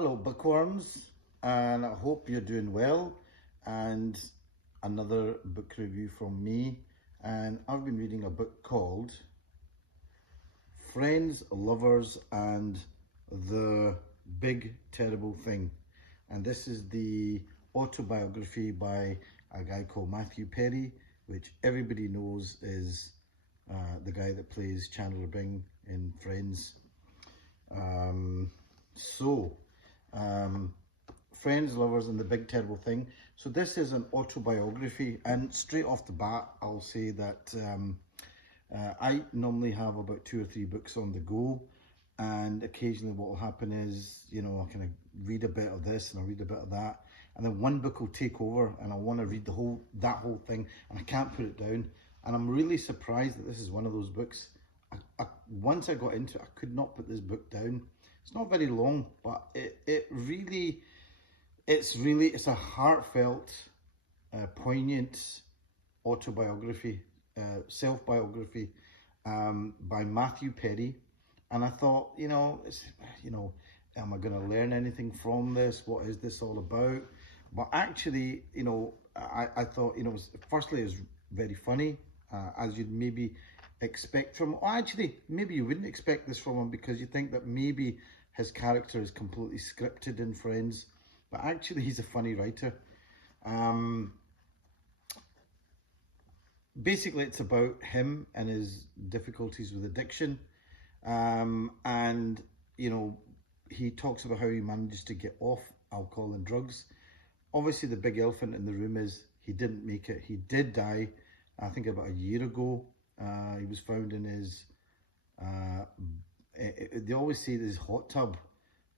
Hello, bookworms, and I hope you're doing well. And another book review from me. And I've been reading a book called Friends, Lovers, and the Big Terrible Thing. And this is the autobiography by a guy called Matthew Perry, which everybody knows is the guy that plays Chandler Bing in Friends. Um, so, um, Friends, Lovers, and the Big Terrible Thing. So this is an autobiography, and straight off the bat, I'll say that I normally have about 2 or 3 books on the go, and occasionally what will happen is, I kind of read a bit of this and I read a bit of that, and then one book will take over, and I want to read that whole thing, and I can't put it down. And I'm really surprised that this is one of those books. Once I got into it, I could not put this book down. It's not very long, but it's a heartfelt, poignant autobiography, self-biography by Matthew Perry. And I thought, am I going to learn anything from this? What is this all about? But actually, I thought, firstly, it was very funny, as you'd maybe expect from, or actually, maybe you wouldn't expect this from him, because you think that maybe his character is completely scripted in Friends, but actually he's a funny writer. Basically, it's about him and his difficulties with addiction. And, he talks about how he managed to get off alcohol and drugs. Obviously, the big elephant in the room is he didn't make it. He did die, I think, about a year ago. He was found in his, they always say his hot tub,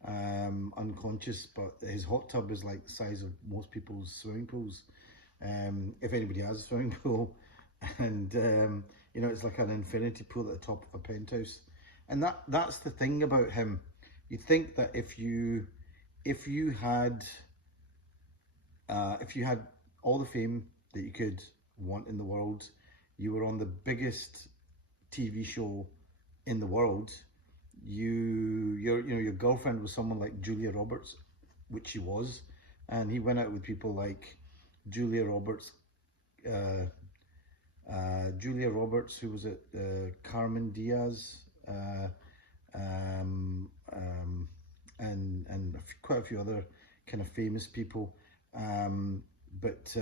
unconscious, but his hot tub is like the size of most people's swimming pools, if anybody has a swimming pool. And, it's like an infinity pool at the top of a penthouse. And that's the thing about him. You think that if you had all the fame that you could want in the world, you were on the biggest TV show in the world, your girlfriend was someone like Julia Roberts, which she was, and he went out with people like Julia Roberts, who was it, Carmen Diaz, and quite a few other kind of famous people, but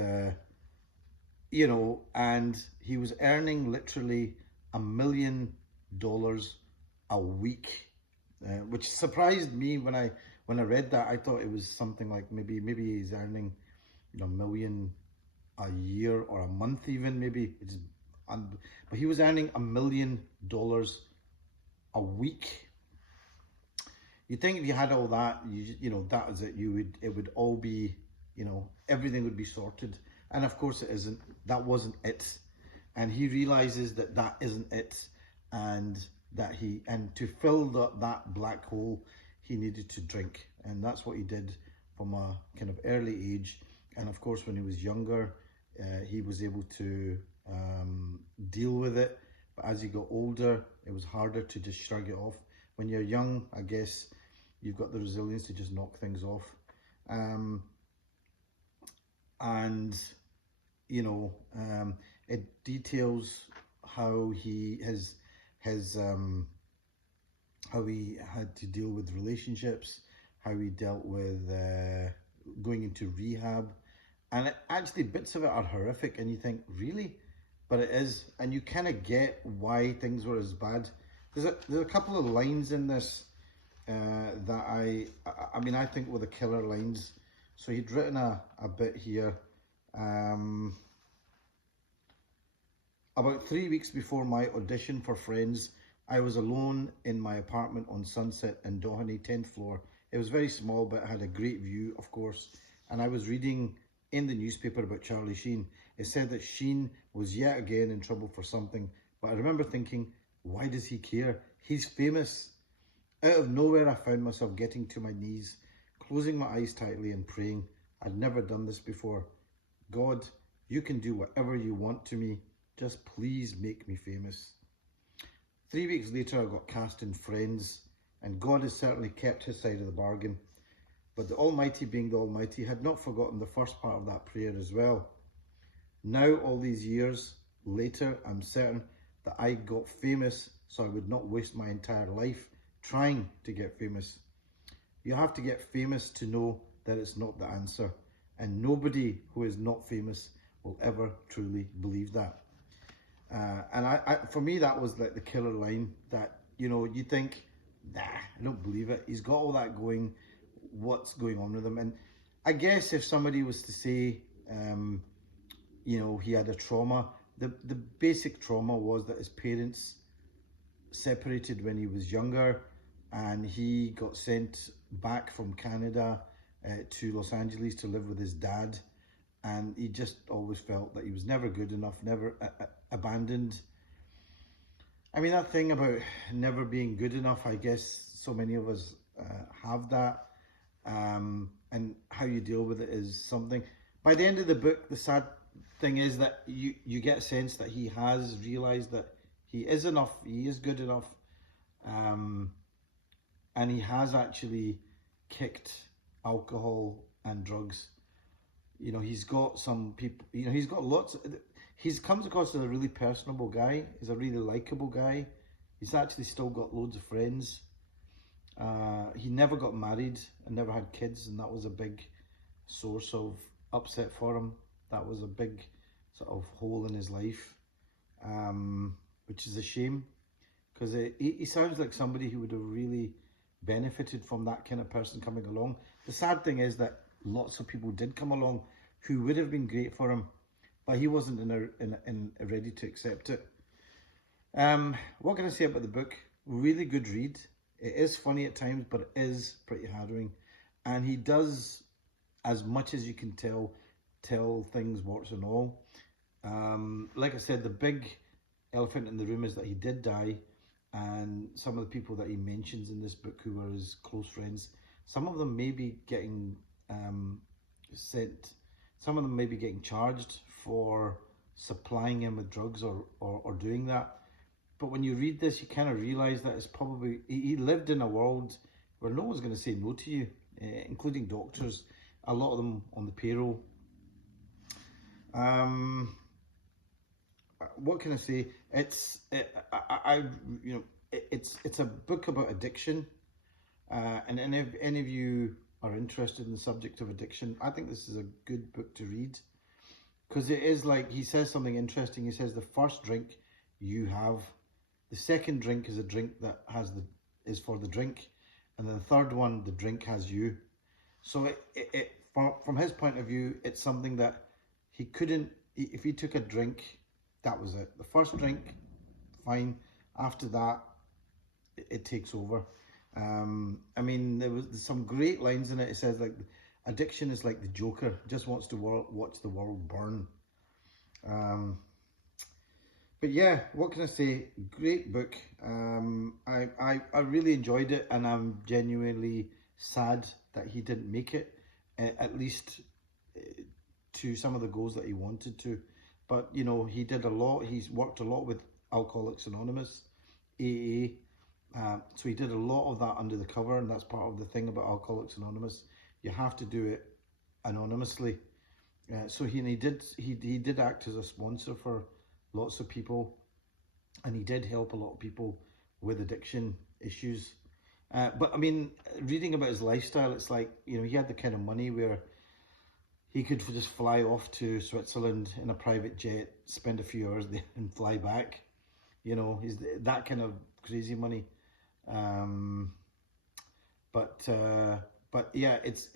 and he was earning literally $1 million a week, which surprised me when I read that. I thought it was something like maybe he's earning, $1 million a year or a month, even maybe. But he was earning $1 million a week. You'd think if you had all that, that was it. It would all be, everything would be sorted. And of course it isn't. That wasn't it. And he realizes that that isn't it. And to fill that black hole, he needed to drink. And that's what he did from a kind of early age. And of course, when he was younger, he was able to deal with it. But as he got older, it was harder to just shrug it off. When you're young, I guess you've got the resilience to just knock things off. It details how he had to deal with relationships, how he dealt with going into rehab. And actually, bits of it are horrific, and you think, really? But it is, and you kind of get why things were as bad. There's a couple of lines in this that I think were the killer lines. So he'd written a bit here. About 3 weeks before my audition for Friends, I was alone in my apartment on Sunset in Doheny, 10th floor. It was very small, but it had a great view, of course. And I was reading in the newspaper about Charlie Sheen. It said that Sheen was yet again in trouble for something. But I remember thinking, why does he care? He's famous. Out of nowhere, I found myself getting to my knees, closing my eyes tightly and praying. I'd never done this before. God, you can do whatever you want to me. Just please make me famous. 3 weeks later, I got cast in Friends, and God has certainly kept his side of the bargain. But the Almighty, being the Almighty, had not forgotten the first part of that prayer as well. Now, all these years later, I'm certain that I got famous so I would not waste my entire life trying to get famous. You have to get famous to know that it's not the answer. And nobody who is not famous will ever truly believe that. And for me, that was like the killer line that, you know, you think, nah, I don't believe it. He's got all that going. What's going on with him? And I guess if somebody was to say, you know, he had a trauma, the basic trauma was that his parents separated when he was younger, and he got sent back from Canada to Los Angeles to live with his dad. And he just always felt that he was never good enough, never abandoned. I mean, that thing about never being good enough, I guess so many of us have that. And how you deal with it is something. By the end of the book, the sad thing is that you get a sense that he has realised that he is enough, he is good enough, and he has actually kicked alcohol and drugs. You know, he's got some people, you know, he's got lots, he's comes across as a really personable guy, he's a really likeable guy, he's actually still got loads of friends. He never got married and never had kids, and that was a big source of upset for him. That was a big sort of hole in his life, which is a shame, because he sounds like somebody who would have really benefited from that kind of person coming along. The sad thing is that lots of people did come along who would have been great for him, but he wasn't ready to accept it. What can I say about the book? Really good read. It is funny at times, but it is pretty harrowing. And he does, as much as you can tell things warts and all. Like I said, the big elephant in the room is that he did die, and some of the people that he mentions in this book who were his close friends, some of them may be getting some of them may be getting charged for supplying him with drugs or doing that. But when you read this, you kind of realise that it's probably, he lived in a world where no one's going to say no to you, including doctors, a lot of them on the payroll. What can I say? It's a book about addiction, and if any of you are interested in the subject of addiction, I think this is a good book to read, because it is like, he says something interesting. He says the first drink you have, the second drink is a drink that is for the drink, and then the third one, the drink has you. So from his point of view, it's something that he couldn't, if he took a drink, that was it. The first drink, fine. After that, it takes over. I mean, there's some great lines in it. It says, like, addiction is like the Joker, just wants to watch the world burn. But yeah, what can I say? Great book. I really enjoyed it, and I'm genuinely sad that he didn't make it, at least to some of the goals that he wanted to. But, you know, he did a lot. He's worked a lot with Alcoholics Anonymous, AA. So he did a lot of that under the cover, and that's part of the thing about Alcoholics Anonymous. You have to do it anonymously. So he did act as a sponsor for lots of people, and he did help a lot of people with addiction issues. But I mean, reading about his lifestyle, it's like, you know, he had the kind of money where he could just fly off to Switzerland in a private jet, spend a few hours there and fly back. You know, he's that kind of crazy money. But yeah, it's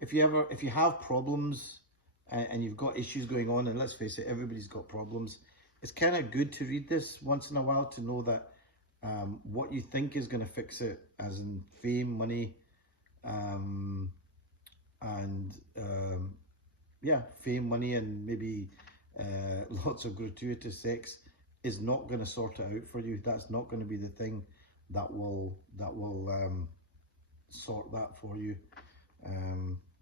if you have problems and you've got issues going on, and let's face it, everybody's got problems, it's kind of good to read this once in a while to know that what you think is going to fix it, as in fame, money, fame, money, and maybe lots of gratuitous sex, is not going to sort it out for you. That's not going to be the thing that will sort that for you.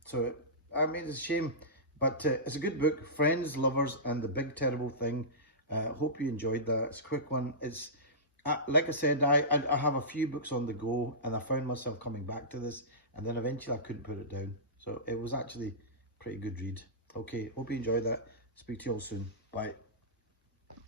So I mean, it's a shame, but it's a good book. Friends, Lovers, and the Big Terrible Thing. Hope you enjoyed that. It's a quick one. It's like I said, I have a few books on the go, and I found myself coming back to this and then eventually I couldn't put it down. So it was actually a pretty good read. Okay, hope you enjoyed that. Speak to you all soon. Bye.